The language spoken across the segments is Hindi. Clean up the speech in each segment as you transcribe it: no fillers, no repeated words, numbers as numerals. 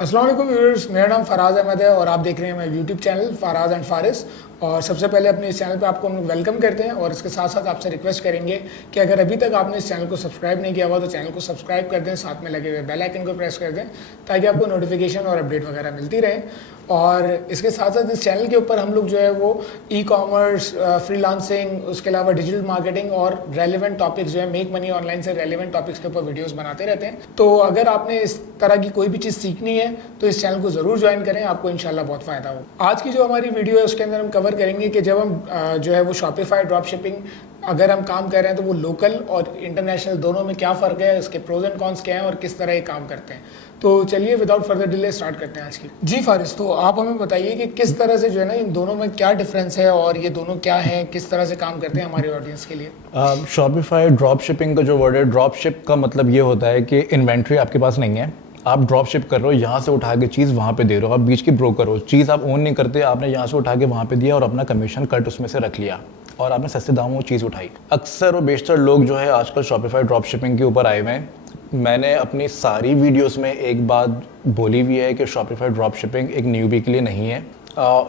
अस्सलाम वालेकुम व्यूअर्स, मेरा नाम फराज अहमद है और आप देख रहे हैं मेरा YouTube channel Faraz and Faris. और सबसे पहले अपने इस चैनल पे आपको हम वेलकम करते हैं और इसके साथ साथ आपसे रिक्वेस्ट करेंगे कि अगर अभी तक आपने इस चैनल को सब्सक्राइब नहीं किया हुआ तो चैनल को सब्सक्राइब कर दें, साथ में लगे हुए बेल आइकन को प्रेस कर दें ताकि आपको नोटिफिकेशन और अपडेट वगैरह मिलती रहे। और इसके साथ साथ इस चैनल के ऊपर हम लोग जो है वो ई कॉमर्स, फ्रीलांसिंग, उसके अलावा डिजिटल मार्केटिंग और रेलिवेंट टॉपिक्स जो है मेक मनी ऑनलाइन से रेलिवेंट टॉपिक्स के ऊपर वीडियोस बनाते रहते हैं। तो अगर आपने इस तरह की कोई भी चीज़ सीखनी है तो इस चैनल को ज़रूर ज्वाइन करें, आपको इंशाल्लाह बहुत फ़ायदा हो। आज की जो हमारी वीडियो है उसके अंदर हम कवर करेंगे कि जब हम जो है वो शॉपिफाई ड्रॉप शिपिंग अगर हम काम कर रहे हैं तो वो लोकल और इंटरनेशनल दोनों में क्या फ़र्क है, इसके प्रोज एंड कॉन्स क्या हैं और किस तरह ये काम करते हैं। तो चलिए विदाउट फर्दर डिले स्टार्ट करते हैं आज की। जी फारिस, तो आप हमें बताइए कि किस तरह से जो है ना इन दोनों में क्या डिफरेंस है और ये दोनों क्या हैं, किस तरह से काम करते हैं हमारे ऑडियंस के लिए। शॉपिफाई ड्रॉप शिपिंग का जो वर्ड है, ड्रॉप शिप का मतलब ये होता है कि इन्वेंट्री आपके पास नहीं है, आप ड्रॉप शिप कर रहे हो, यहाँ से उठा के चीज़ वहाँ पे दे रहे हो, आप बीच की ब्रोकर हो, चीज़ आप ओन नहीं करते, आपने यहाँ से उठा के वहाँ पे दिया और अपना कमीशन कट उसमें से रख लिया और आपने सस्ते दामों में चीज़ उठाई। अक्सर और बेशतर लोग जो है आजकल शॉपिफाई ड्रॉप शिपिंग के ऊपर आए हुए हैं। मैंने अपनी सारी वीडियोस में एक बात बोली हुई है कि शॉपिफाई ड्रॉप शिपिंग एक न्यूबी के लिए नहीं है,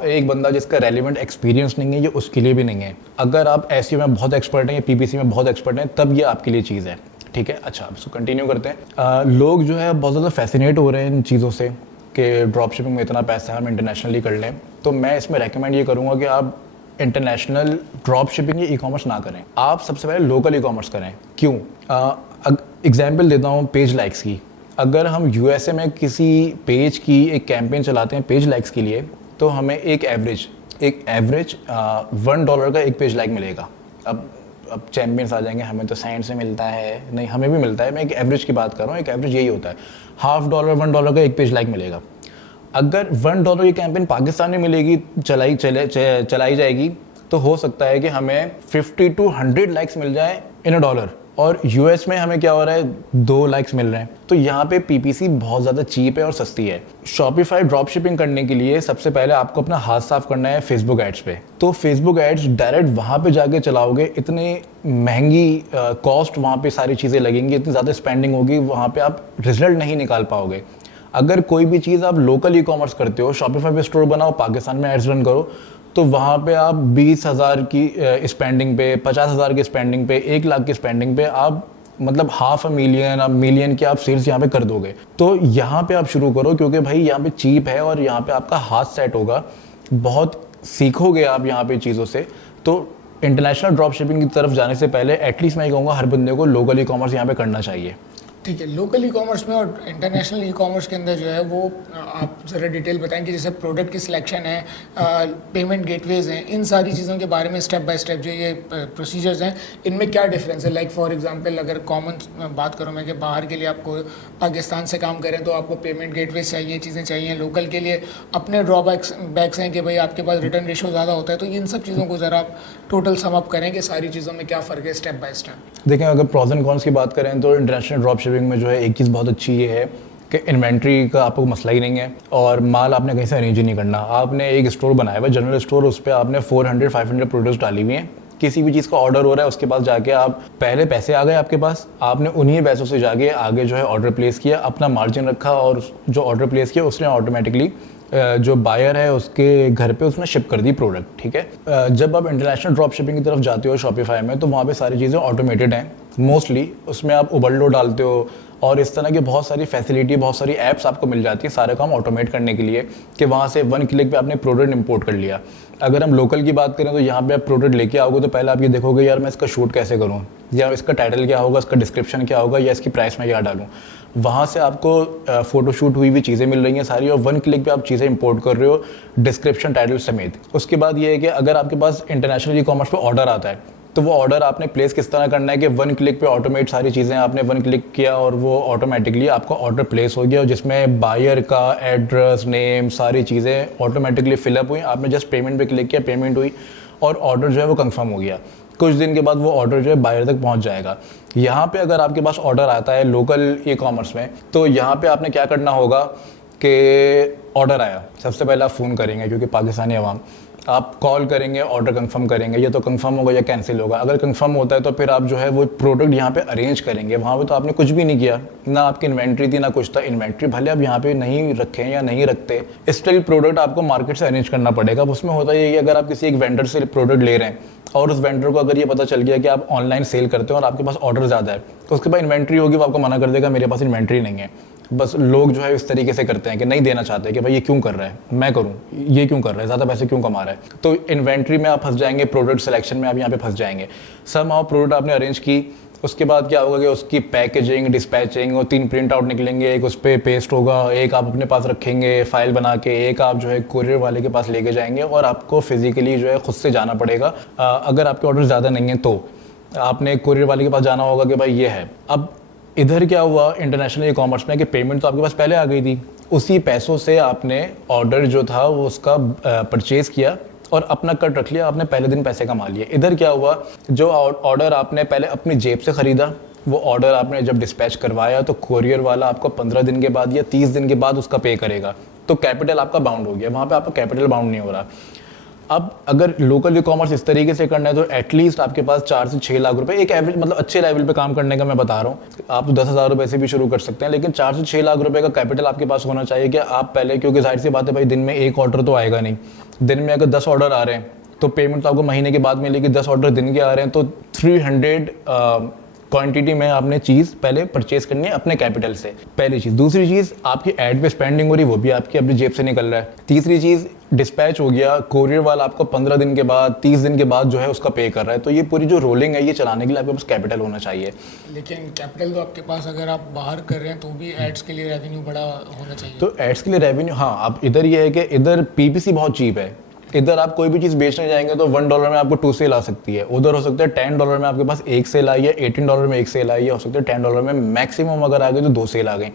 एक बंदा जिसका रेलिवेंट एक्सपीरियंस नहीं है ये उसके लिए भी नहीं है। अगर आप एसईओ में बहुत एक्सपर्ट हैं या पीपीसी में बहुत एक्सपर्ट हैं तब ये आपके लिए चीज़ है, ठीक है। अच्छा, अब इसको कंटिन्यू करते हैं। लोग जो है बहुत ज़्यादा फैसिनेट हो रहे हैं इन चीज़ों से कि ड्रॉप शिपिंग में इतना पैसा है, हम इंटरनेशनली कर लें। तो मैं इसमें रेकमेंड ये करूँगा कि आप इंटरनेशनल ड्रॉप शिपिंग या ई कॉमर्स ना करें, आप सबसे पहले लोकल ई कॉमर्स करें। क्यों? एग्जाम्पल देता हूँ पेज लाइक्स की। अगर हम यूएसए में किसी पेज की एक कैंपेन चलाते हैं पेज लाइक्स के लिए, तो हमें एक एवरेज $1 का एक पेज लाइक मिलेगा। अब चैम्पियंस आ जाएंगे, हमें तो साइंस से मिलता है, नहीं हमें भी मिलता है, मैं एक एवरेज की बात कर रहा हूँ, एक एवरेज यही होता है, $1 का एक पेज लाइक मिलेगा। अगर $1 की कैंपेन पाकिस्तान में मिलेगी, चलाई जाएगी, तो हो सकता है कि हमें 50 to 100 लाइक्स मिल जाए इन $1, और यूएस में हमें क्या हो रहा है 2 लाइक्स मिल रहे हैं। तो यहाँ पे पीपीसी बहुत ज़्यादा चीप है और सस्ती है। शॉपिफाई ड्रॉप शिपिंग करने के लिए सबसे पहले आपको अपना हाथ साफ करना है फेसबुक एड्स पे। तो फेसबुक एड्स डायरेक्ट वहाँ पे जाके चलाओगे, इतनी महंगी कॉस्ट वहाँ पे सारी चीज़ें लगेंगी, इतनी ज़्यादा स्पेंडिंग होगी, वहाँ पे आप रिजल्ट नहीं निकाल पाओगे। अगर कोई भी चीज़ आप लोकल ई कॉमर्स करते हो, शॉपिफाई पे स्टोर बनाओ, पाकिस्तान में एड्स रन करो, तो वहाँ पे आप 20,000 की स्पेंडिंग पे, 50,000 की स्पेंडिंग पे, 1 लाख की स्पेंडिंग पे आप मतलब $500,000 आप मिलियन की आप सेल्स यहाँ पे कर दोगे। तो यहाँ पे आप शुरू करो, क्योंकि भाई यहाँ पे चीप है और यहाँ पे आपका हाथ सेट होगा, बहुत सीखोगे आप यहाँ पे चीज़ों से। तो इंटरनेशनल ड्रॉप शिपिंग की तरफ जाने से पहले एटलीस्ट मैं कहूँगा हर बंदे को लोकल ई कॉमर्स यहाँ पे करना चाहिए। ठीक है, लोकल ई कॉमर्स में और इंटरनेशनल ई कॉमर्स के अंदर जो है वो आप ज़रा डिटेल बताएं कि जैसे प्रोडक्ट की सिलेक्शन है, पेमेंट गेटवेज हैं, इन सारी चीज़ों के बारे में स्टेप बाय स्टेप जो ये प्रोसीजर्स हैं इनमें क्या डिफरेंस है। लाइक फॉर एग्जांपल अगर कॉमन बात करूँ मैं कि बाहर के लिए आपको पाकिस्तान से काम करें तो आपको पेमेंट गेटवेज चाहिए, चीज़ें चाहिए। लोकल के लिए अपने ड्रॉबैक्स हैं कि भाई आपके पास रिटर्न रेशो ज़्यादा होता है। तो इन सब चीज़ों को ज़रा आप टोटल सम अप करें कि सारी चीज़ों में क्या फ़र्क है स्टेप बाय स्टेप। देखें, अगर प्रोज एंड कॉन्स की बात करें तो इंटरनेशनल ड्रॉप शिपिंग में जो है एक चीज़ बहुत अच्छी ये है कि इन्वेंट्री का आपको मसला ही नहीं है और माल आपने कहीं से अरेंज ही नहीं करना। आपने एक स्टोर बनाया हुआ है, जनरल स्टोर, उस पर आपने 400-500 प्रोडक्ट्स डाली हुई हैं। किसी भी चीज़ का ऑर्डर हो रहा है, उसके पास जाके आप पहले पैसे आ गए आपके पास, आपने उन्हीं पैसों से जाके आगे जो है ऑर्डर प्लेस किया, अपना मार्जिन रखा और जो ऑर्डर प्लेस किया उसने ऑटोमेटिकली जो बायर है उसके घर पे उसने शिप कर दी प्रोडक्ट, ठीक है। जब आप इंटरनेशनल ड्रॉप शिपिंग की तरफ जाते हो शॉपिफाई में, तो वहाँ पे सारी चीज़ें ऑटोमेटेड हैं मोस्टली। उसमें आप उबल्डो डालते हो और इस तरह की बहुत सारी फैसिलिटी, बहुत सारी ऐप्स आपको मिल जाती है सारे काम ऑटोमेट करने के लिए, कि वहाँ से 1 क्लिक पे आपने प्रोडक्ट इंपोर्ट कर लिया। अगर हम लोकल की बात करें तो यहाँ पे आप प्रोडक्ट लेके आओगे तो पहले आप ये देखोगे यार मैं इसका शूट कैसे करूँ, या इसका टाइटल क्या होगा, इसका डिस्क्रिप्शन क्या होगा, या इसकी प्राइस में क्या डालूँ। वहाँ से आपको फोटोशूट हुई हुई चीज़ें मिल रही हैं सारी, और 1 क्लिक पे आप चीज़ें इंपोर्ट कर रहे हो डिस्क्रिप्शन, टाइटल समेत। उसके बाद ये है कि अगर आपके पास इंटरनेशनल ई कॉमर्स पे ऑर्डर आता है तो वो ऑर्डर आपने प्लेस किस तरह करना है कि 1 क्लिक पे ऑटोमेट सारी चीज़ें आपने 1 क्लिक किया और वो ऑटोमेटिकली आपका ऑर्डर प्लेस हो गया, जिसमें बायर का एड्रेस, नेम, सारी चीज़ें ऑटोमेटिकली फिलअप हुई। आपने जस्ट पेमेंट पे क्लिक किया, पेमेंट हुई और ऑर्डर जो है वो कंफर्म हो गया। कुछ दिन के बाद वो ऑर्डर जो है बायर तक पहुंच जाएगा। यहाँ पे अगर आपके पास ऑर्डर आता है लोकल ई कॉमर्स में, तो यहाँ पे आपने क्या करना होगा कि ऑर्डर आया, सबसे पहले आप फ़ोन करेंगे, क्योंकि पाकिस्तानी अवाम आप कॉल करेंगे, ऑर्डर कंफर्म करेंगे, या तो कंफर्म होगा या कैंसिल होगा। अगर कंफर्म होता है तो फिर आप जो है वो प्रोडक्ट यहाँ पे अरेंज करेंगे। वहाँ पे तो आपने कुछ भी नहीं किया, ना आपकी इन्वेंट्री थी ना कुछ था। इन्वेंट्री भले आप यहाँ पे नहीं रखें या नहीं रखते, स्टिल प्रोडक्ट आपको मार्केट से अरेंज करना पड़ेगा। अब उसमें होता है कि अगर आप किसी एक वेंडर से प्रोडक्ट ले रहे हैं और उस वेंडर को अगर ये पता चल गया कि आप ऑनलाइन सेल करते हो और आपके पास ऑर्डर ज़्यादा है, तो उसके पास इन्वेंट्री होगी, वो आपको मना कर देगा मेरे पास इन्वेंट्री नहीं है। बस लोग जो है इस तरीके से करते हैं कि नहीं देना चाहते कि भाई ये क्यों कर रहा है, मैं करूं, ये क्यों कर रहा है, ज़्यादा पैसे क्यों कमा रहा है। तो इन्वेंट्री में आप फंस जाएंगे, प्रोडक्ट सिलेक्शन में आप यहाँ पे फंस जाएंगे। सब आप प्रोडक्ट आपने अरेंज की, उसके बाद क्या होगा कि उसकी पैकेजिंग, डिस्पैचिंग और 3 प्रिंट आउट निकलेंगे, एक उस पर पेस्ट होगा, एक आप अपने पास रखेंगे फाइल बना के, एक आप जो है कुरियर वाले के पास लेके जाएंगे और आपको फिजिकली जो है खुद से जाना पड़ेगा। अगर आपके ऑर्डर ज़्यादा नहीं है तो आपने कुरियर वाले के पास जाना होगा कि भाई ये है। अब इधर क्या हुआ इंटरनेशनल ई कॉमर्स में कि पेमेंट तो आपके पास पहले आ गई थी, उसी पैसों से आपने ऑर्डर जो था वो उसका परचेज़ किया और अपना कट रख लिया, आपने पहले दिन पैसे कमा लिए। इधर क्या हुआ, जो ऑर्डर आपने पहले अपनी जेब से ख़रीदा, वो ऑर्डर आपने जब डिस्पैच करवाया तो कोरियर वाला आपको 15 दिन के बाद या 30 दिन के बाद उसका पे करेगा, तो कैपिटल आपका बाउंड हो गया, वहाँ पे आपका कैपिटल बाउंड नहीं हो रहा। अब अगर लोकल ई कॉमर्स इस तरीके से करना है तो एटलीस्ट आपके पास 4 से 6 लाख रुपए, एक एवरेज मतलब अच्छे लेवल पे काम करने का मैं बता रहा हूँ, आप तो 10,000 रुपए से भी शुरू कर सकते हैं, लेकिन 4 से 6 लाख रुपए का कैपिटल आपके पास होना चाहिए कि आप पहले, क्योंकि जाहिर सी बात है भाई दिन में एक ऑर्डर तो आएगा नहीं। दिन में अगर 10 ऑर्डर आ रहे हैं तो पेमेंट तो आपको महीने के बाद मिलेगी। 10 ऑर्डर दिन के आ रहे हैं तो 300 क्वांटिटी में आपने चीज़ पहले परचेज करनी है अपने कैपिटल से, पहली चीज़। दूसरी चीज़, आपकी एड पे स्पेंडिंग हो रही, वो भी आपकी अपनी जेब से निकल रहा है। तीसरी चीज़, डिस्पैच हो गया, कोरियर वाला आपको 15 दिन के बाद, 30 दिन के बाद जो है उसका पे कर रहा है। तो ये पूरी जो रोलिंग है ये चलाने के लिए आपके पास कैपिटल होना चाहिए। लेकिन कैपिटल तो आपके पास अगर आप बाहर कर रहे हैं तो भी एड्स के लिए रेवेन्यू बड़ा होना चाहिए। तो एड्स के लिए रेवेन्यू, हाँ, अब इधर ये है कि इधर पीपीसी बहुत चीप है। इधर आप कोई भी चीज़ बेचने जाएंगे तो $1 में आपको 2 सेल आ सकती है, उधर हो सकता है $10 में आपके पास 1 सेल आई है, $18 में 1 सेल आई है, हो सकता है $10 में मैक्सिमम अगर आ गए तो 2 सेल आ गई,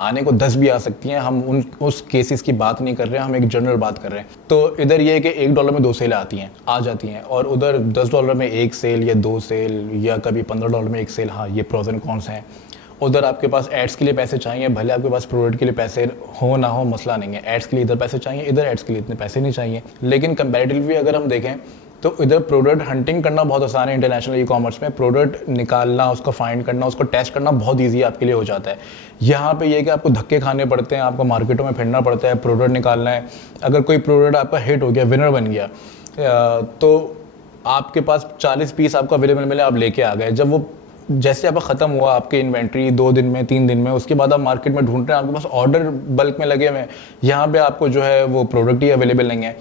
आने को 10 भी आ सकती हैं। हम उस केसेस की बात नहीं कर रहे हैं, हम एक जनरल बात कर रहे हैं। तो इधर ये है कि $1 में 2 सेल आ जाती हैं और उधर $10 में 1 सेल या 2 सेल या कभी $15 में 1 सेल। हाँ, ये प्रोज एंड कॉन्स हैं। उधर आपके पास एड्स के लिए पैसे चाहिए, भले आपके पास प्रोडक्ट के लिए पैसे हो ना हो, मसला नहीं है। एड्स के लिए इधर पैसे चाहिए, इधर एड्स के लिए इतने पैसे नहीं चाहिए। लेकिन कंपैरेटिवली अगर हम देखें तो इधर प्रोडक्ट हंटिंग करना बहुत आसान है। इंटरनेशनल ई कॉमर्स में प्रोडक्ट निकालना, उसको फाइंड करना, उसको टेस्ट करना बहुत ईजी आपके लिए हो जाता है। यहाँ पे ये कि आपको धक्के खाने पड़ते हैं, आपको मार्केटों में फिरना पड़ता है, प्रोडक्ट निकालना है। अगर कोई प्रोडक्ट आपका हिट हो गया, विनर बन गया, तो आपके पास 40 पीस आपको अवेलेबल मिले, आप लेके आ गए। जब वो जैसे आपका ख़त्म हुआ आपकी इन्वेंट्री 2 दिन में, 3 दिन में, उसके बाद आप मार्केट में ढूंढ रहे हैं, आपके पास ऑर्डर बल्क में लगे हुए हैं, यहाँ पे आपको जो है वो प्रोडक्ट ही अवेलेबल नहीं है।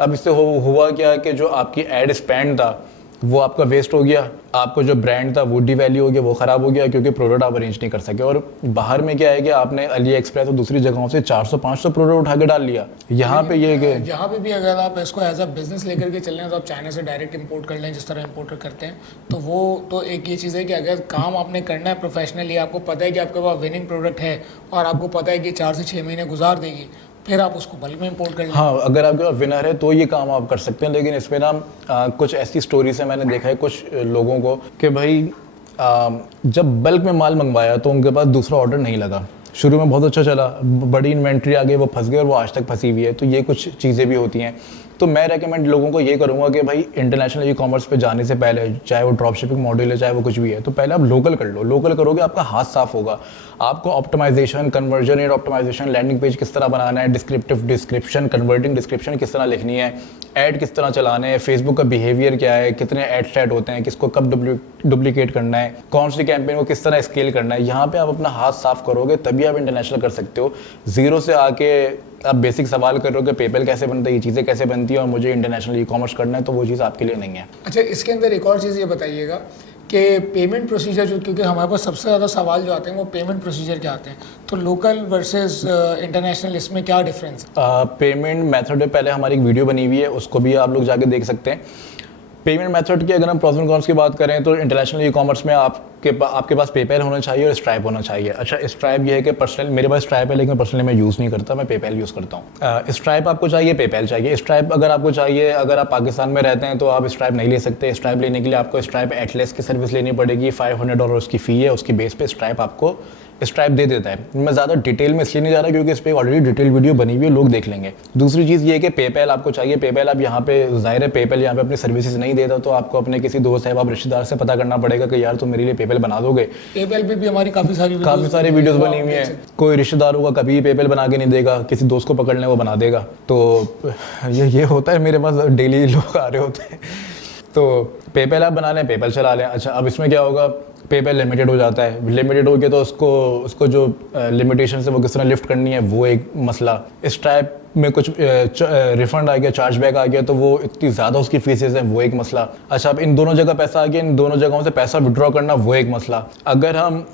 अब इससे हुआ क्या कि जो आपकी एड स्पेंड था वो आपका वेस्ट हो गया, आपको जो ब्रांड था वो डिवैल्यू हो गया, वो ख़राब हो गया क्योंकि प्रोडक्ट आप अरेंज नहीं कर सके। और बाहर में क्या है कि आपने अली एक्सप्रेस और दूसरी जगहों से 400-500 प्रोडक्ट उठा के डाल लिया। यहाँ पे ये कि यहाँ पे भी अगर आप इसको एज अ बिजनेस लेकर के चल रहे हैं तो आप चाइना से डायरेक्ट इंपोर्ट कर लें, जिस तरह इंपोर्टर करते हैं, तो वो तो एक ये चीज़ है कि अगर काम आपने करना है प्रोफेशनली, आपको पता है कि आपके पास विनिंग प्रोडक्ट है और आपको पता है कि 4 से 6 महीने गुजार देगी, फिर आप उसको बल्क में इंपोर्ट कर लें। हाँ, अगर आपके पास विनर है तो ये काम आप कर सकते हैं। लेकिन इसमें ना कुछ ऐसी स्टोरीज है, मैंने देखा है कुछ लोगों को कि भाई जब बल्क में माल मंगवाया तो उनके पास दूसरा ऑर्डर नहीं लगा। शुरू में बहुत अच्छा चला, बड़ी इन्वेंट्री आ गई, वो फंस गए और वो आज तक फंसी हुई है। तो ये कुछ चीज़ें भी होती हैं। तो मैं रेकमेंड लोगों को ये करूँगा कि भाई इंटरनेशनल ई कॉमर्स पे जाने से पहले, चाहे वो ड्रॉप शिपिंग मॉडल है, चाहे वो कुछ भी है, तो पहले आप लोकल कर लो। लोकल करोगे आपका हाथ साफ होगा। आपको optimisation, conversion rate optimisation, landing page किस तरह बनाना है, डिस्क्रिप्टिव डिस्क्रिप्शन, कन्वर्टिंग डिस्क्रिप्शन किस तरह लिखनी है, ऐड किस तरह चलाने हैं, फेसबुक का बिहेवियर क्या है, कितने ऐड सेट होते हैं, किसको कब डुप्लीकेट करना है, कौन सी कैंपेन को किस तरह स्केल करना है। यहाँ पे आप अपना हाथ साफ करोगे तभी आप इंटरनेशनल कर सकते हो। जीरो से आके आप बेसिक सवाल कर रहे हो कि पेपल कैसे बनता है, ये चीज़ें कैसे बनती है और मुझे इंटरनेशनल ई कॉमर्स करना है, तो वो चीज़ आपके लिए नहीं है। अच्छा, इसके अंदर एक और चीज़ ये बताइएगा कि पेमेंट प्रोसीजर जो, क्योंकि हमारे पास सबसे ज़्यादा सवाल जो आते हैं वो पेमेंट प्रोसीजर के आते हैं, तो लोकल वर्सेस इंटरनेशनल इसमें क्या डिफरेंस है? पेमेंट मेथड पे पहले हमारी एक वीडियो बनी हुई है, उसको भी आप लोग जाके देख सकते हैं। पेमेंट मेथड की अगर हम प्रोस एंड कॉन्स की बात करें तो इंटरनेशनल ई कॉमर्स में आपके पास पेपैल होना चाहिए और स्ट्राइप होना चाहिए। अच्छा, स्ट्राइप ये है कि पर्सनल मेरे पास स्ट्राइप है, लेकिन पर्सनली मैं यूज़ नहीं करता, मैं पेपैल यूज़ करता हूँ। स्ट्राइप आपको चाहिए, पेपैल चाहिए। स्ट्राइप अगर आपको चाहिए, अगर आप पाकिस्तान में रहते हैं तो आप स्ट्राइप नहीं ले सकते। स्ट्राइप लेने के लिए आपको स्ट्राइप एटलेस की सर्विस लेनी पड़ेगी, $500 की फ़ी है, उसकी बेस पे स्ट्राइप आपको स्ट्राइप दे देता है। मैं ज़्यादा डिटेल में इसलिए नहीं जा रहा क्योंकि इस पर ऑलरेडी डिटेल वीडियो बनी हुई है, लोग देख लेंगे। दूसरी चीज़ ये है कि पेपैल आपको चाहिए। पेपैल आप यहाँ पे ज़ाहिर है पेपैल यहाँ पे अपनी सर्विसेज नहीं देता, तो आपको अपने किसी दोस्त साहब रिश्तेदार से पता करना पड़ेगा कि यार तुम मेरे लिए पेपैल बना दोगे। पेपैल पे भी हमारी काफ़ी सारी वीडियोस बनी हुई हैं। कोई रिश्तेदार होगा कभी पेपैल बना के नहीं देगा, किसी दोस्त को पकड़ लें वो बना देगा। तो ये होता है, मेरे पास डेली लोग आ रहे होते हैं। तो पेपैल आप बना लें, पेपैल चला लें। अच्छा, अब इसमें क्या होगा, पेपैल लिमिटेड हो जाता है। लिमिटेड हो गया तो उसको जो लिमिटेशन है वो किस तरह लिफ्ट करनी है वो एक मसला। स्ट्राइप में कुछ रिफंड आ गया, चार्जबैक आ गया, तो वो इतनी ज़्यादा उसकी फीसेज हैं, वो एक मसला। अच्छा, अब इन दोनों जगह पैसा आ गया, इन दोनों जगहों से पैसा विड्रॉ करना वो एक मसला। अगर हम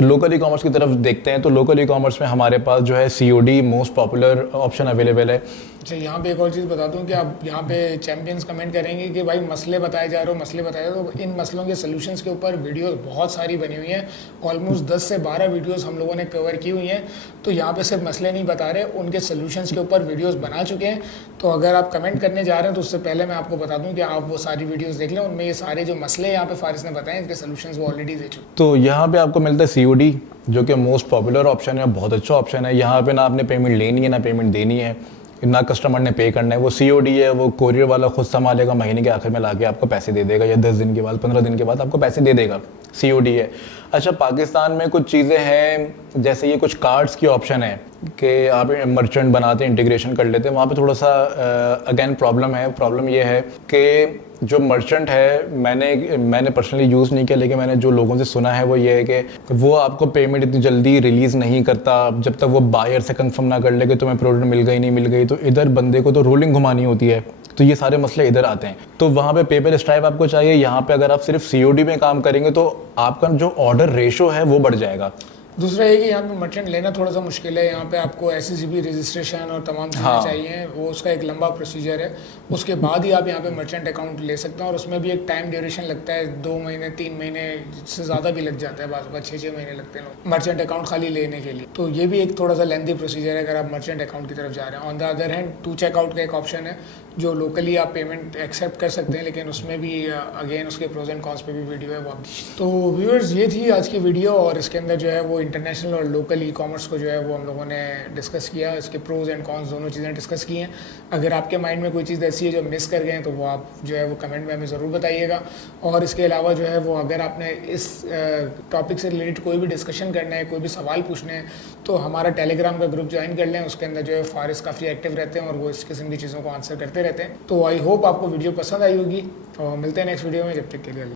लोकल ई कॉमर्स की तरफ देखते हैं तो लोकल ई कॉमर्स में हमारे पास जो है COD most popular option available है। अच्छा, यहाँ पे एक और चीज़ बता दूँ कि आप यहाँ पे चैंपियंस कमेंट करेंगे कि भाई मसले बताए जा रहे हो, मसले बताए जा रहे हो। तो इन मसलों के सलूशंस के ऊपर वीडियोस बहुत सारी बनी हुई हैं। ऑलमोस्ट 10 से 12 वीडियोस हम लोगों ने कवर की हुई हैं। तो यहाँ पे सिर्फ मसले नहीं बता रहे, उनके सलूशंस के ऊपर वीडियोस बना चुके हैं। तो अगर आप कमेंट करने जा रहे हैं तो उससे पहले मैं आपको बता दूँ कि आप वो सारी वीडियोज़ देख लें। उनमें ये सारे जो मसले यहाँ पे फारिस ने बताए इनके सलूशंस वो ऑलरेडी दे चुके। तो यहाँ पे आपको मिलता है COD, जो कि मोस्ट पॉपुलर ऑप्शन है, बहुत अच्छा ऑप्शन है। यहाँ पे ना आपने पेमेंट लेनी है ना पेमेंट देनी है, ना कस्टमर ने पे करना है। वो COD है, वो कोरियर वाला खुद संभालेगा, महीने के आखिर में लाके आपको पैसे दे देगा, या 10 दिन के बाद 15 दिन के बाद आपको पैसे दे देगा। COD है। अच्छा, पाकिस्तान में कुछ चीज़ें हैं, जैसे ये कुछ कार्ड्स की ऑप्शन है कि आप मर्चेंट बनाते हैं, इंटीग्रेशन कर लेते हैं, वहाँ पे थोड़ा सा अगेन प्रॉब्लम है। प्रॉब्लम ये है कि जो मर्चेंट है, मैंने पर्सनली यूज़ नहीं किया, लेकिन मैंने जो लोगों से सुना है वो ये है कि वो आपको पेमेंट इतनी जल्दी रिलीज़ नहीं करता जब तक वो बायर से कंफर्म ना कर ले कि तुम्हें प्रोडक्ट मिल गई नहीं मिल गई। तो इधर बंदे को तो रोलिंग घुमानी होती है, तो ये सारे मसले इधर आते हैं। तो वहाँ पे पेपैल स्ट्राइप आपको चाहिए। यहाँ पे अगर आप सिर्फ COD में काम करेंगे तो आपका जो ऑर्डर रेशो है वो बढ़ जाएगा। दूसरा ये कि यहाँ पे मर्चेंट लेना थोड़ा सा मुश्किल है। यहाँ पे आपको SCCB रजिस्ट्रेशन और तमाम चीज़ें चाहिए, वो उसका एक लंबा प्रोसीजर है। उसके बाद ही आप यहाँ पे मर्चेंट अकाउंट ले सकते हैं, और उसमें भी एक टाइम ड्यूरेशन लगता है, 2 महीने 3 महीने से ज़्यादा भी लग जाता है, बात 6 महीने लगते हैं मर्चेंट अकाउंट खाली लेने के लिए। तो ये भी एक थोड़ा सा लेंथी प्रोसीजर है अगर आप मर्चेंट अकाउंट की तरफ जा रहे हैं। On the other hand to checkout का एक ऑप्शन है जो लोकली आप पेमेंट एक्सेप्ट कर सकते हैं, लेकिन उसमें भी अगेन उसके प्रोज एंड कॉन्स पे भी वीडियो है वो। तो व्यूअर्स, ये थी आज की वीडियो, और इसके अंदर जो है वो इंटरनेशनल और लोकल ई कॉमर्स को जो है वो हम लोगों ने डिस्कस किया, इसके प्रोज एंड कॉन्स दोनों चीज़ें डिस्कस की हैं। अगर आपके माइंड में कोई चीज़ ऐसी है जो मिस कर गए हैं तो वो आप जो है वो कमेंट में हमें ज़रूर बताइएगा। और इसके अलावा जो है वो अगर आपने इस टॉपिक से रिलेटेड कोई भी डिस्कशन करना है, कोई भी सवाल पूछने हैं, तो हमारा टेलीग्राम का ग्रुप ज्वाइन कर लें। उसके अंदर जो है फारिस काफ़ी एक्टिव रहते हैं और वो इस किस्म की चीज़ों को आंसर करते रहते हैं। तो आई होप आपको वीडियो पसंद आई होगी, और मिलते हैं नेक्स्ट वीडियो में। जब तक के लिए